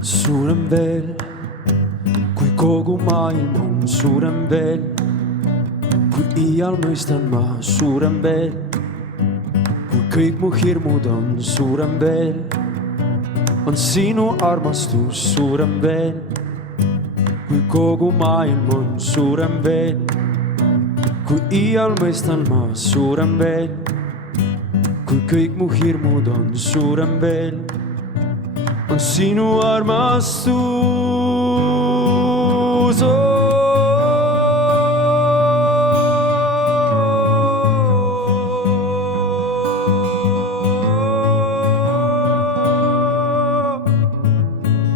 Suurem veel, kui kogu maailm on suurem veel, kui iial mõistan ma suurem veel, kui kõik mu hirmud on suurem veel, on sinu armastus suurem veel, kui kogu maailm on suurem veel, kui iial mõistan ma suurem veel, kui kõik mu hirmud on suurem veel, on sinu armastus.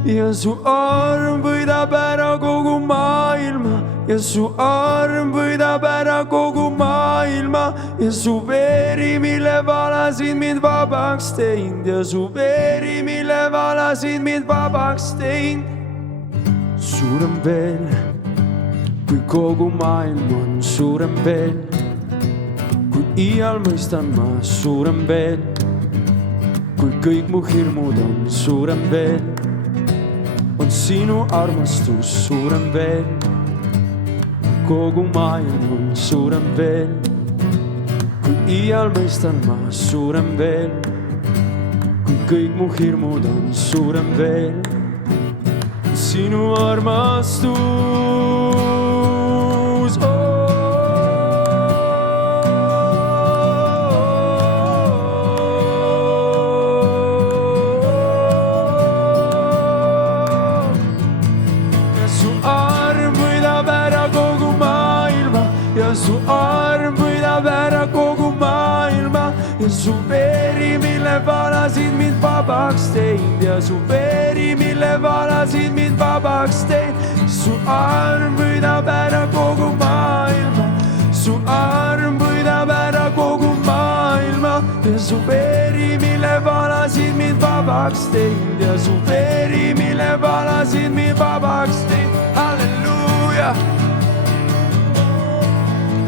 Ja su arm võidab ära kogu maailma, ja su arm võidab ära kogu maailma, ja su veri, mille valasid mind vabaks teinud, ja su veri, mille valasid mind vabaks teinud. Suurem veel, kui kogu maailm on suurem veel, kui iial mõistan ma suurem veel, kui kõik mu hirmud on suurem veel, on sinu armastus suurem veel, kogu maailm on suurem veel, kui iial mõistan ma suurem veel, kui kõik mu hirmud on suurem veel, on sinu armastus. Ja su arm võidab ära kogu maailma, ja su veri, mille valasid mind vabaks teinud, ja su veri, mille valasid mind vabaks teinud. Su arm võidab ära kogu maailma, su arm võidab ära kogu maailma, ja su veri, mille valasid mind vabaks teinud, ja su veri, mille valasid mind vabaks teinud. Halleluuja.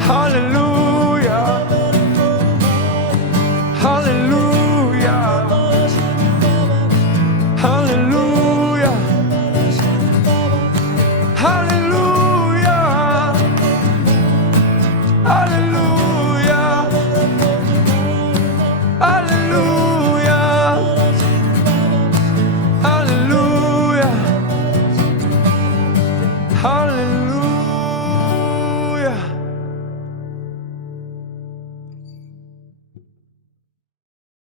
Hallelujah.